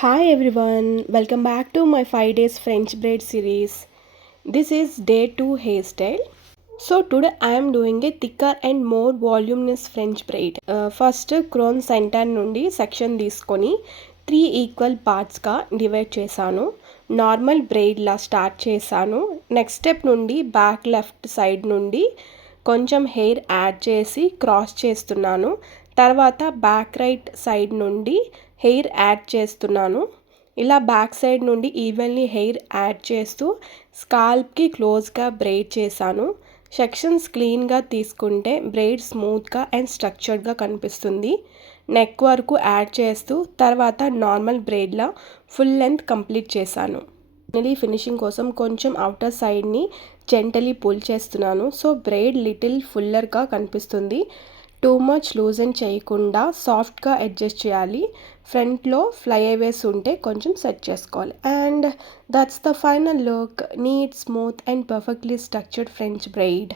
Hi everyone, welcome back to my 5 days French braid series. This is day 2 hairstyle. So today I am doing a thicker and more voluminous French braid. First crown center నుండి section తీసుకొని 3 equal పార్ట్స్గా divide చేశాను. Normal braid లా start చేశాను. Next step నుండి back left side నుండి కొంచెం hair add చేసి cross చేస్తున్నాను. తర్వాత బ్యాక్ రైట్ సైడ్ నుండి హెయిర్ యాడ్ చేస్తున్నాను. ఇలా బ్యాక్ సైడ్ నుండి ఈవెన్లీ హెయిర్ యాడ్ చేస్తూ స్కాల్ప్కి క్లోజ్గా బ్రెయిడ్ చేశాను. సెక్షన్స్ క్లీన్గా తీసుకుంటే బ్రెయిడ్ స్మూత్గా అండ్ స్ట్రక్చర్డ్గా కనిపిస్తుంది. నెక్ వరకు యాడ్ చేస్తూ తర్వాత నార్మల్ బ్రెయిడ్లా ఫుల్ లెంత్ కంప్లీట్ చేశాను. ఫినిషింగ్ కోసం కొంచెం అవుటర్ సైడ్ని జెంటలీ పుల్ చేస్తున్నాను. సో బ్రెయిడ్ లిటిల్ ఫుల్లర్గా కనిపిస్తుంది. టూ మచ్ లూజన్ చేయకుండా సాఫ్ట్గా అడ్జస్ట్ చేయాలి. ఫ్రంట్లో ఫ్లైఅవేస్ ఉంటే కొంచెం సెట్ చేసుకోవాలి. And that's the final look. Neat, smooth and perfectly structured french braid.